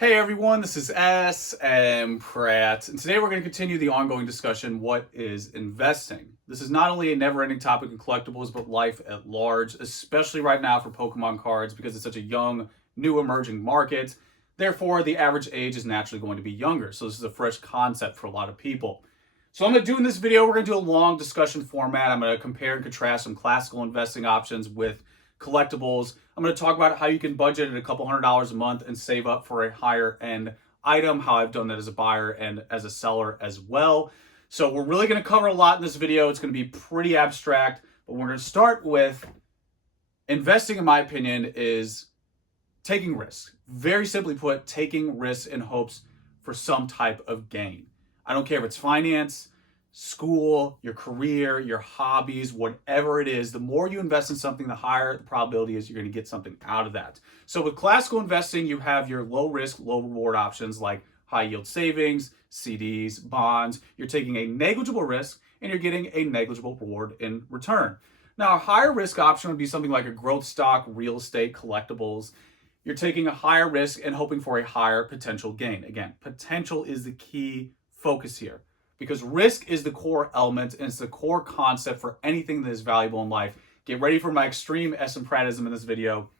Hey everyone, this is smpratte, and today we're going to continue the ongoing discussion, what is investing? This is not only a never-ending topic in collectibles, but life at large, especially right now for Pokemon cards because it's such a young, new emerging market. Therefore, the average age is naturally going to be younger, so this is a fresh concept for a lot of people. So I'm going to do in this video, we're going to do a long discussion format. I'm going to compare and contrast some classical investing options with collectibles. I'm going to talk about how you can budget at a couple $100s a month and save up for a higher end item, how I've done that as a buyer and as a seller as well. So we're really going to cover a lot in this video. It's going to be pretty abstract, but we're going to start with investing, in my opinion, is taking risks. Very simply put, taking risks in hopes for some type of gain. I don't care if it's finance, school, your career, your hobbies, whatever it is, the more you invest in something, the higher the probability is you're going to get something out of that. So with classical investing, you have your low risk, low reward options like high yield savings, CDs, bonds. You're taking a negligible risk and you're getting a negligible reward in return. Now, a higher risk option would be something like a growth stock, real estate, collectibles. You're taking a higher risk and hoping for a higher potential gain. Again, potential is the key focus here, because risk is the core element and it's the core concept for anything that is valuable in life. Get ready for my extreme smpratism in this video.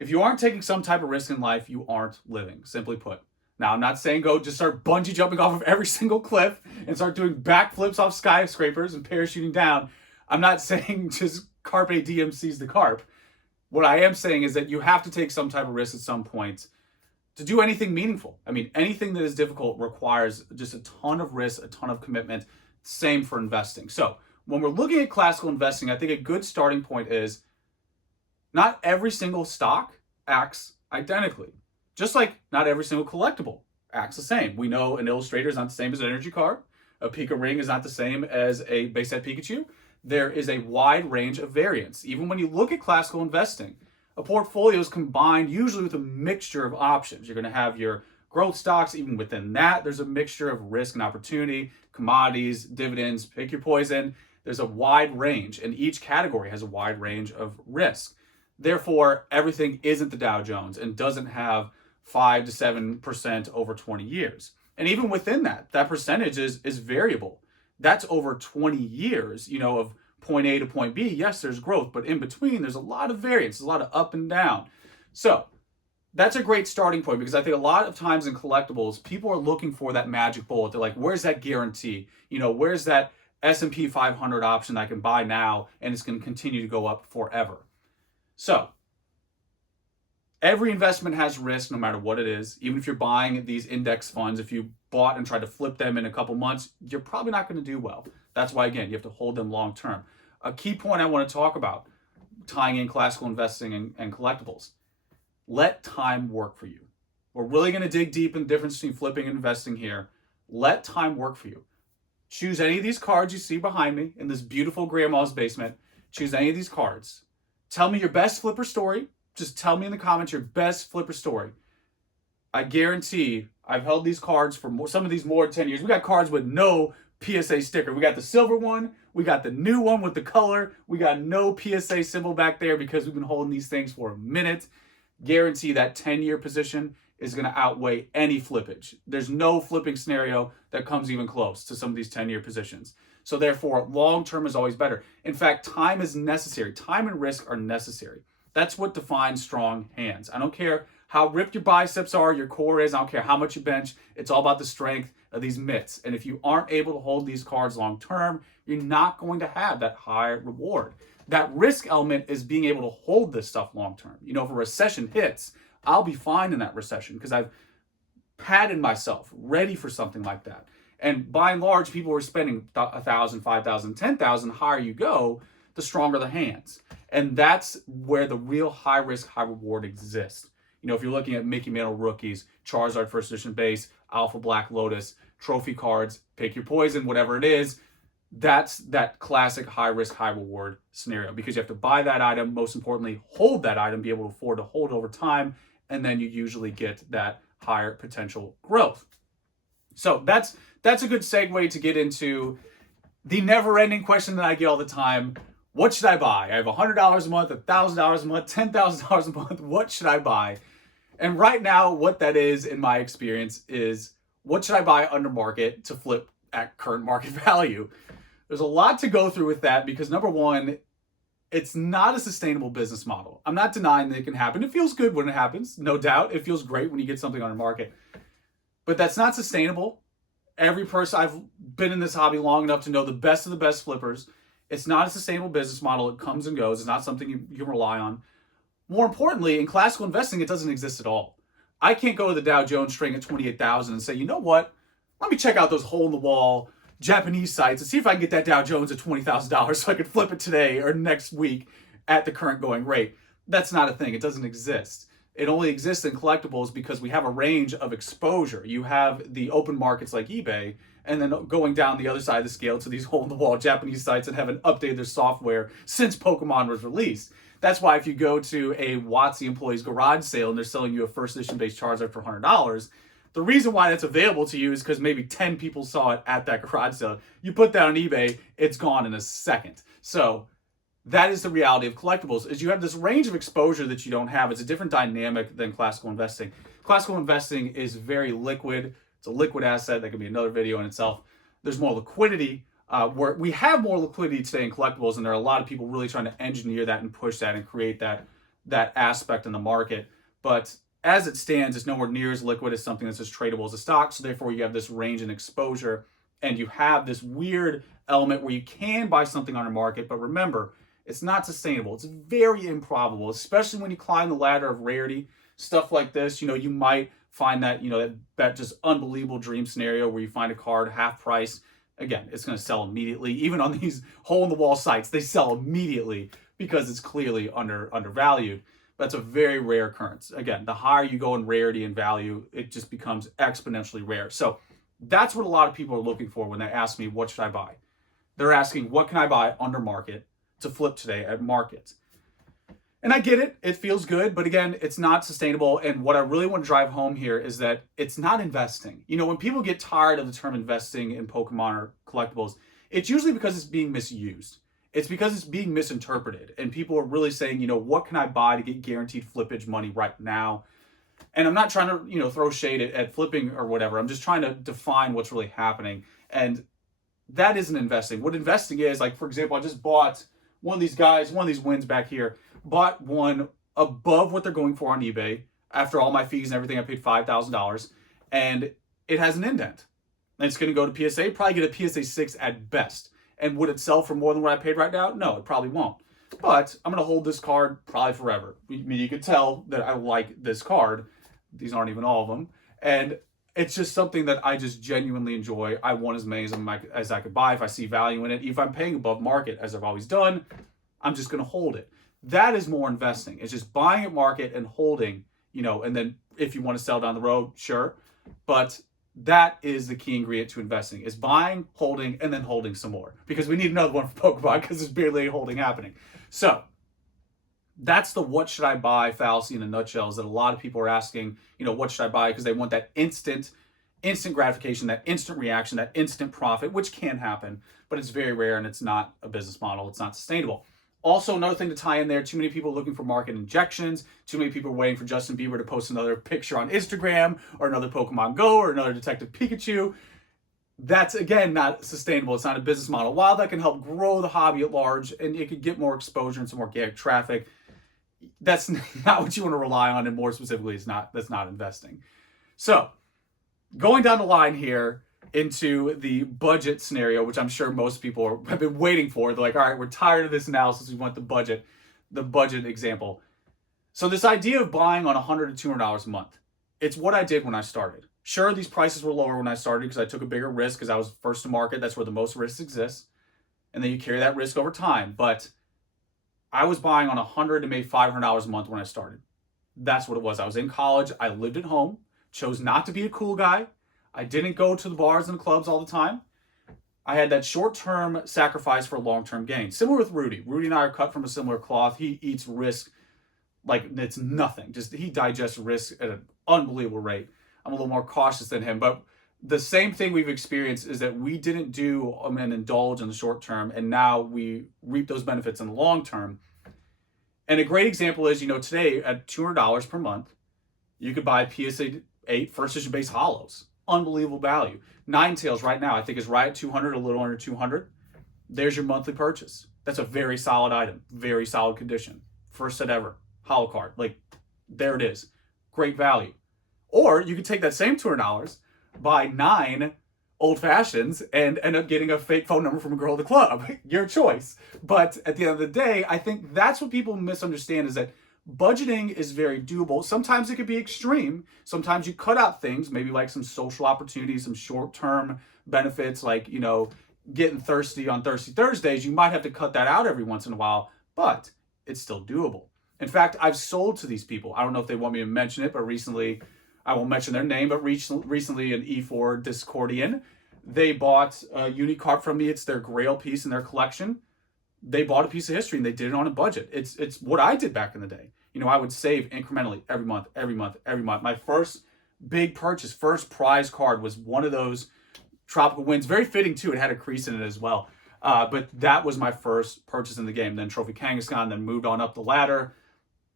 If you aren't taking some type of risk in life, you aren't living, simply put. Now, I'm not saying go just start bungee jumping off of every single cliff and start doing backflips off skyscrapers and parachuting down. I'm not saying just carpe diem seize the carp. What I am saying is that you have to take some type of risk at some point to do anything meaningful. I mean, anything that is difficult requires just a ton of risk, a ton of commitment. Same for investing. So when we're looking at classical investing, I think a good starting point is not every single stock acts identically. Just like not every single collectible acts the same. We know an Illustrator is not the same as an energy card. A Pika ring is not the same as a base set Pikachu. There is a wide range of variance. Even when you look at classical investing, a portfolio is combined usually with a mixture of options. You're going to have your growth stocks. Even within that, there's a mixture of risk and opportunity, commodities, dividends, pick your poison. There's a wide range, and each category has a wide range of risk. Therefore, everything isn't the Dow Jones and doesn't have 5 to 7% over 20 years. And even within that, that percentage is variable. That's over 20 years, of point A to point B. Yes, there's growth, but in between, there's a lot of variance, a lot of up and down. So that's a great starting point, because I think a lot of times in collectibles, people are looking for that magic bullet. They're like, where's that guarantee? Where's that S&P 500 option that I can buy now and it's going to continue to go up forever? So every investment has risk, no matter what it is. Even if you're buying these index funds, if you bought and tried to flip them in a couple months, you're probably not going to do well. That's why, again, you have to hold them long term. A key point I want to talk about, tying in classical investing and collectibles: let time work for you. We're really going to dig deep in the difference between flipping and investing here. Let time work for you. Choose any of these cards you see behind me in this beautiful grandma's basement. Choose any of these cards. Tell me your best flipper story. Just tell me in the comments your best flipper story. I guarantee I've held these cards for some of these more than 10 years. We got cards with no PSA sticker. We got the silver one. We got the new one with the color. We got no PSA symbol back there because we've been holding these things for a minute. Guarantee that 10-year position is going to outweigh any flippage. There's no flipping scenario that comes even close to some of these 10-year positions. So therefore, long-term is always better. In fact, time is necessary. Time and risk are necessary. That's what defines strong hands. I don't care how ripped your biceps are, your core is. I don't care how much you bench. It's all about the strength of these mitts. And if you aren't able to hold these cards long term, you're not going to have that high reward. That risk element is being able to hold this stuff long term. If a recession hits, I'll be fine in that recession because I've padded myself ready for something like that. And by and large, people are spending 1,000, 5,000, 10,000. The higher you go, the stronger the hands. And that's where the real high risk, high reward exists. If you're looking at Mickey Mantle rookies, Charizard first edition base, Alpha Black Lotus, trophy cards, pick your poison, whatever it is, that's that classic high risk, high reward scenario, because you have to buy that item, most importantly, hold that item, be able to afford to hold over time, and then you usually get that higher potential growth. So that's a good segue to get into the never-ending question that I get all the time. What should I buy? I have $100 a month, $1,000 a month, $10,000 a month. What should I buy? And right now, what that is, in my experience, is what should I buy under market to flip at current market value? There's a lot to go through with that because number one, it's not a sustainable business model. I'm not denying that it can happen. It feels good when it happens, no doubt. It feels great when you get something on the market, but that's not sustainable. Every person, I've been in this hobby long enough to know the best of the best flippers. It's not a sustainable business model. It comes and goes. It's not something you can rely on. More importantly, in classical investing, it doesn't exist at all. I can't go to the Dow Jones string at 28,000 and say, you know what? Let me check out those hole in the wall Japanese sites and see if I can get that Dow Jones at $20,000 so I could flip it today or next week at the current going rate. That's not a thing. It doesn't exist. It only exists in collectibles because we have a range of exposure. You have the open markets like eBay, and then going down the other side of the scale to these hole in the wall Japanese sites that haven't updated their software since Pokemon was released. That's why if you go to a WotC employee's garage sale and they're selling you a first edition base Charizard for $100, the reason why that's available to you is because maybe 10 people saw it at that garage sale. You put that on eBay, it's gone in a second. So that is the reality of collectibles, is you have this range of exposure that you don't have. It's a different dynamic than classical investing. Classical investing is very liquid. It's a liquid asset. That could be another video in itself. There's more liquidity. Where we have more liquidity today in collectibles, and there are a lot of people really trying to engineer that and push that and create that aspect in the market. But as it stands, it's nowhere near as liquid as something that's as tradable as a stock. So therefore, you have this range and exposure, and you have this weird element where you can buy something on the market. But remember, it's not sustainable. It's very improbable, especially when you climb the ladder of rarity. Stuff like this, you might find that, that just unbelievable dream scenario where you find a card half price. Again, it's going to sell immediately. Even on these hole-in-the-wall sites, they sell immediately because it's clearly undervalued. That's a very rare occurrence. Again, the higher you go in rarity and value, it just becomes exponentially rare. So that's what a lot of people are looking for when they ask me, what should I buy? They're asking, what can I buy under market to flip today at market? And I get it. It feels good. But again, it's not sustainable. And what I really want to drive home here is that it's not investing. When people get tired of the term investing in Pokemon or collectibles, it's usually because it's being misused. It's because it's being misinterpreted. And people are really saying, what can I buy to get guaranteed flippage money right now? And I'm not trying to, throw shade at flipping or whatever. I'm just trying to define what's really happening. And that isn't investing. What investing is, like, for example, I just bought one of these wins back here, bought one above what they're going for on eBay. After all my fees and everything, I paid $5,000, and it has an indent. And it's going to go to PSA, probably get a PSA 6 at best. And would it sell for more than what I paid right now? No, it probably won't. But I'm going to hold this card probably forever. I mean, you could tell that I like this card. These aren't even all of them. And it's just something that I just genuinely enjoy. I want as many as I could buy if I see value in it. If I'm paying above market, as I've always done, I'm just going to hold it. That is more investing. It's just buying at market and holding, and then if you want to sell down the road, sure. But that is the key ingredient to investing, is buying, holding, and then holding some more. Because we need another one for Pokemon because there's barely any holding happening. So that's the what should I buy fallacy in a nutshell, is that a lot of people are asking, what should I buy? Because they want that instant gratification, that instant reaction, that instant profit, which can happen, but it's very rare and it's not a business model. It's not sustainable. Also, another thing to tie in there, too many people looking for market injections, too many people waiting for Justin Bieber to post another picture on Instagram or another Pokemon Go or another Detective Pikachu. That's, again, not sustainable. It's not a business model. While that can help grow the hobby at large and it could get more exposure and some organic traffic, that's not what you want to rely on, and more specifically, that's not investing. So, going down the line here into the budget scenario, which I'm sure most people have been waiting for. They're like, all right, we're tired of this analysis. We want the budget example. So this idea of buying on $100 to $200 a month, it's what I did when I started. Sure, these prices were lower when I started because I took a bigger risk because I was first to market. That's where the most risk exists. And then you carry that risk over time. But I was buying on $100 to maybe $500 a month when I started. That's what it was. I was in college. I lived at home, chose not to be a cool guy. I didn't go to the bars and the clubs all the time. I had that short-term sacrifice for long-term gain. Similar with Rudy. Rudy and I are cut from a similar cloth. He eats risk like it's nothing. Just he digests risk at an unbelievable rate. I'm a little more cautious than him. But the same thing we've experienced is that we didn't do and indulge in the short term, and now we reap those benefits in the long term. And a great example is, today at $200 per month, You could buy PSA 8 first edition base hollows. Unbelievable value. Ninetales right now, I think, is right at 200, a little under 200. There's your monthly purchase. That's a very solid item, very solid condition. First set ever, hollow card. Like, there it is. Great value. Or you could take that same $200, buy 9 old fashions, and end up getting a fake phone number from a girl at the club. Your choice. But at the end of the day, I think that's what people misunderstand, is that budgeting is very doable. Sometimes it could be extreme. Sometimes you cut out things, maybe like some social opportunities, some short-term benefits, like, getting thirsty on Thirsty Thursdays. You might have to cut that out every once in a while, but it's still doable. In fact, I've sold to these people. I don't know if they want me to mention it, but recently, I won't mention their name, but recently an E4 Discordian, they bought a unique card from me. It's their grail piece in their collection. They bought a piece of history and they did it on a budget. It's what I did back in the day. I would save incrementally every month, every month, every month. My first big purchase, first prize card was one of those Tropical Winds. Very fitting too. It had a crease in it as well. But that was my first purchase in the game. Then Trophy Kangaskhan, then moved on up the ladder.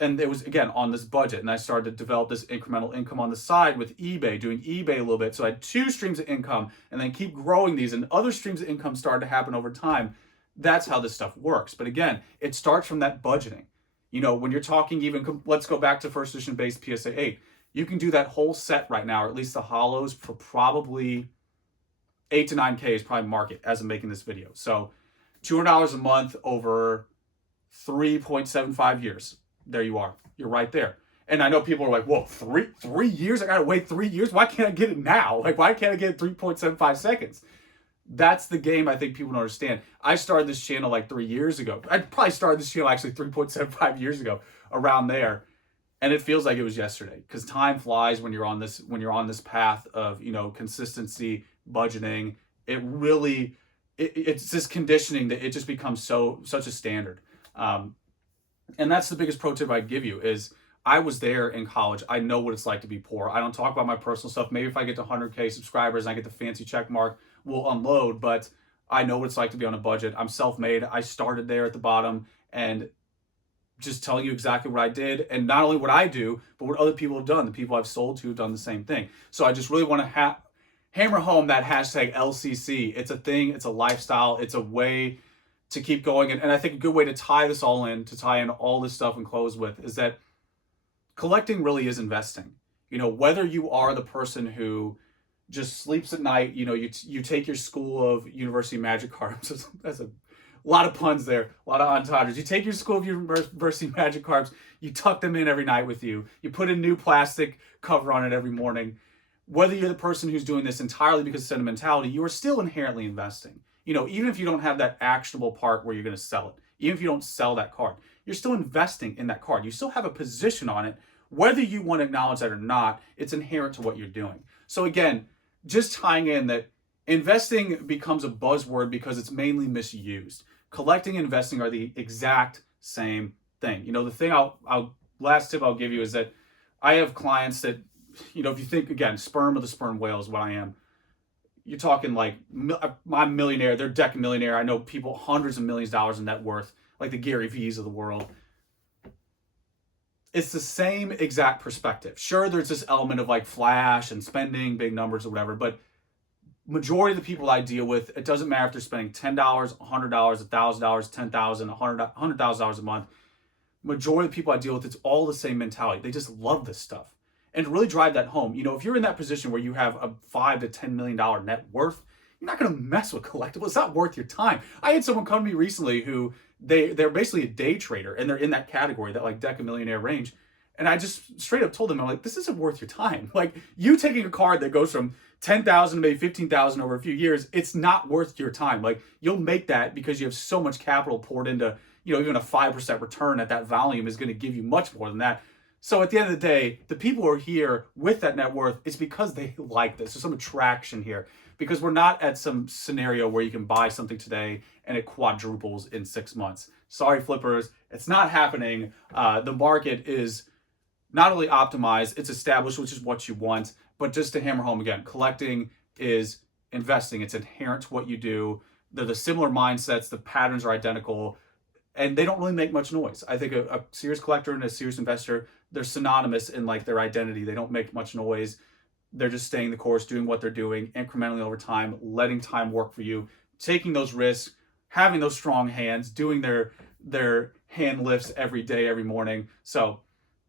And it was, again, on this budget. And I started to develop this incremental income on the side with eBay, doing eBay a little bit. So I had 2 streams of income and then keep growing these. And other streams of income started to happen over time. That's how this stuff works. But again, it starts from that budgeting. When you're talking even, let's go back to first edition base PSA 8. You can do that whole set right now, or at least the hollows, for probably 8 to 9K is probably market as I'm making this video. So $200 a month over 3.75 years. There you are. You're right there. And I know people are like, whoa, three years? I got to wait 3 years? Why can't I get it now? Like, why can't I get it 3.75 seconds? That's the game I think people don't understand. I started this channel like 3 years ago. I probably started this channel actually 3.75 years ago, around there. And it feels like it was yesterday, because time flies when you're on this path of, consistency, budgeting. It's this conditioning that it just becomes such a standard. And that's the biggest pro tip I'd give you is, I was there in college. I know what it's like to be poor. I don't talk about my personal stuff. Maybe if I get to 100K subscribers and I get the fancy check mark, we'll unload, but I know what it's like to be on a budget. I'm self-made. I started there at the bottom, and just telling you exactly what I did, and not only what I do, but what other people have done. The people I've sold to have done the same thing. So I just really want to hammer home that hashtag LCC. It's a thing. It's a lifestyle. It's a way to keep going. And I think a good way to tie this all in, to tie in all this stuff and close with, is that collecting really is investing. Whether you are the person who just sleeps at night, you take your school of University Magic cards. That's a lot of puns there, a lot of entendres. You take your school of University Magic cards, you tuck them in every night with you. You put a new plastic cover on it every morning. Whether you're the person who's doing this entirely because of sentimentality, you are still inherently investing. Even if you don't have that actionable part where you're going to sell it, even if you don't sell that card, you're still investing in that card. You still have a position on it. Whether you want to acknowledge that or not, it's inherent to what you're doing. So again, just tying in that investing becomes a buzzword because it's mainly misused. Collecting and investing are the exact same thing. The thing last tip I'll give you is that I have clients that, if you think, again, sperm of the sperm whale is what I am. You're talking like, I'm a millionaire, they're deca millionaire. I know people hundreds of millions of dollars in net worth, like the Gary V's of the world. It's the same exact perspective. Sure, there's this element of like flash and spending big numbers or whatever, but majority of the people I deal with, it doesn't matter if they're spending $10, $100, $1,000, $10,000, $100,000 a month. Majority of the people I deal with, it's all the same mentality. They just love this stuff. And to really drive that home, if you're in that position where you have a $5 to $10 million net worth, you're not going to mess with collectibles. It's not worth your time. I had someone come to me recently who they're basically a day trader, and they're in that category, that like deca millionaire range. And I just straight up told them, I'm like, this isn't worth your time. Like, you taking a card that goes from 10,000 to maybe 15,000 over a few years, it's not worth your time. Like, you'll make that because you have so much capital poured into, even a 5% return at that volume is going to give you much more than that. So at the end of the day, the people who are here with that net worth, it's because they like this. There's some attraction here, because we're not at some scenario where you can buy something today and it quadruples in 6 months. Sorry, flippers, it's not happening. The market is not only optimized, it's established, which is what you want. But just to hammer home again, collecting is investing. It's inherent to what you do. They're the similar mindsets. The patterns are identical. and they don't really make much noise. I think a serious collector and a serious investor, they're synonymous in like their identity. They don't make much noise. They're just staying the course, doing what they're doing incrementally over time, letting time work for you, taking those risks, having those strong hands, doing their hand lifts every day, every morning. So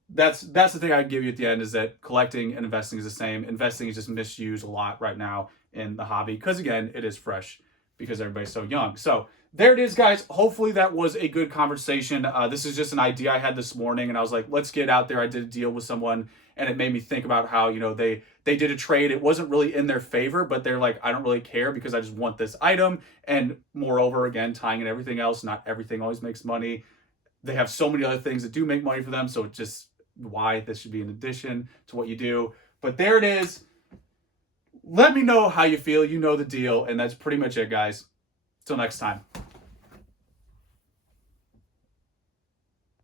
that's the thing I'd give you at the end, is that collecting and investing is the same. Investing is just misused a lot right now in the hobby because, again, it is fresh because everybody's so young. So there it is, guys. Hopefully that was a good conversation. This is just an idea I had this morning, and I was like, let's get out there. I did a deal with someone, and it made me think about how, you know, they did a trade. It wasn't really in their favor, but they're like, I don't really care because I just want this item. And moreover, again, tying in everything else, not everything always makes money. They have so many other things that do make money for them, so it's just why this should be in addition to what you do. But there it is. Let me know how you feel. You know the deal, and that's pretty much it, guys. Till next time.